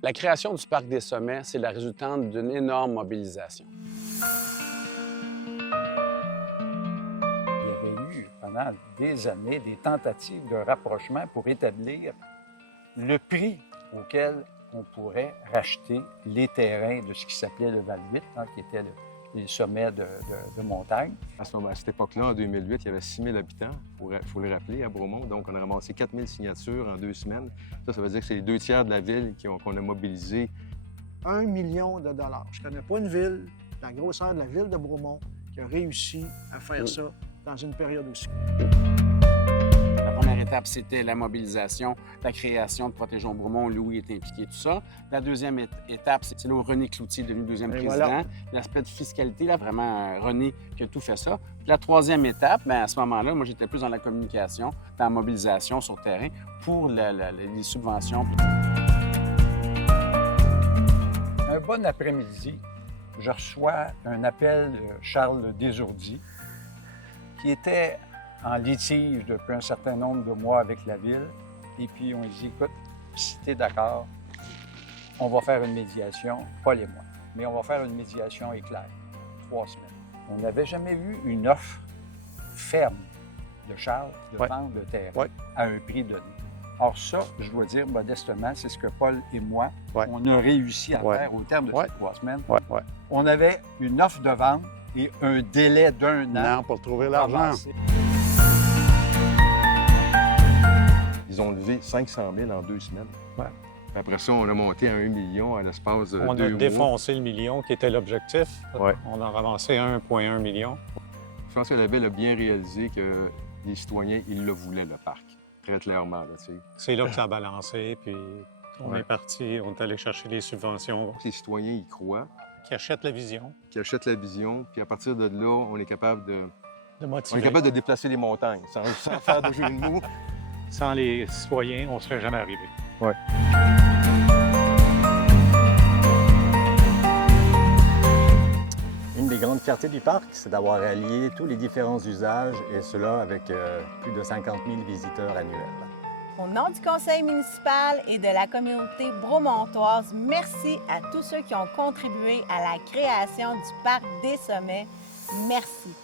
La création du Parc des Sommets, c'est la résultante d'une énorme mobilisation. Il y avait eu pendant des années des tentatives de rapprochement pour établir le prix auquel on pourrait racheter les terrains de ce qui s'appelait le Val-8, qui était les sommets de montagne. À cette époque-là, en 2008, il y avait 6 000 habitants, il faut le rappeler, à Bromont. Donc, on a ramassé 4 000 signatures en 2 semaines. Ça veut dire que c'est les 2 tiers de la ville qu'on a mobilisé. 1 million de dollars. Je ne connais pas une ville, la grosseur de la ville de Bromont, qui a réussi à faire ça dans une période aussi. La première étape, c'était la mobilisation, la création de Protégeons Bromont. Louis est impliqué, tout ça. La deuxième étape, c'est là où René Cloutier est devenu deuxième président. Voilà. L'aspect de fiscalité, là, vraiment, René qui a tout fait ça. Puis la troisième étape, bien, à ce moment-là, moi, j'étais plus dans la communication, dans la mobilisation sur le terrain pour les subventions. Un bon après-midi, je reçois un appel de Charles Desourdis, qui était en litige depuis un certain nombre de mois avec la Ville. Et puis, on lui dit, écoute, si tu es d'accord, on va faire une médiation, pas les mois, mais on va faire une médiation éclair, 3 semaines. On n'avait jamais eu une offre ferme de Charles de vendre le terrain à un prix donné. Or ça, je dois dire modestement, c'est ce que Paul et moi, on a réussi à faire au terme de ces 3 semaines. On avait une offre de vente et un délai d'1 an pour trouver l'argent. Ils ont levé 500 000 en 2 semaines. Après ça, on a monté à 1 million à l'espace de 2 mois. On a défoncé le million qui était l'objectif. On a ramassé 1,1 million. Je pense que la Ville a bien réalisé que les citoyens, ils le voulaient, le parc. Très clairement. C'est là que ça a balancé, puis on est parti, on est allé chercher les subventions. Les citoyens y croient. Qui achètent la vision. Qui achètent la vision, puis à partir de là, on est capable de motiver. On est capable de déplacer les montagnes sans faire de jeu de mots. Sans les citoyens, on ne serait jamais arrivé. Une des grandes fiertés du parc, c'est d'avoir allié tous les différents usages, et cela avec plus de 50 000 visiteurs annuels. Au nom du conseil municipal et de la communauté bromontoise, merci à tous ceux qui ont contribué à la création du Parc des Sommets. Merci.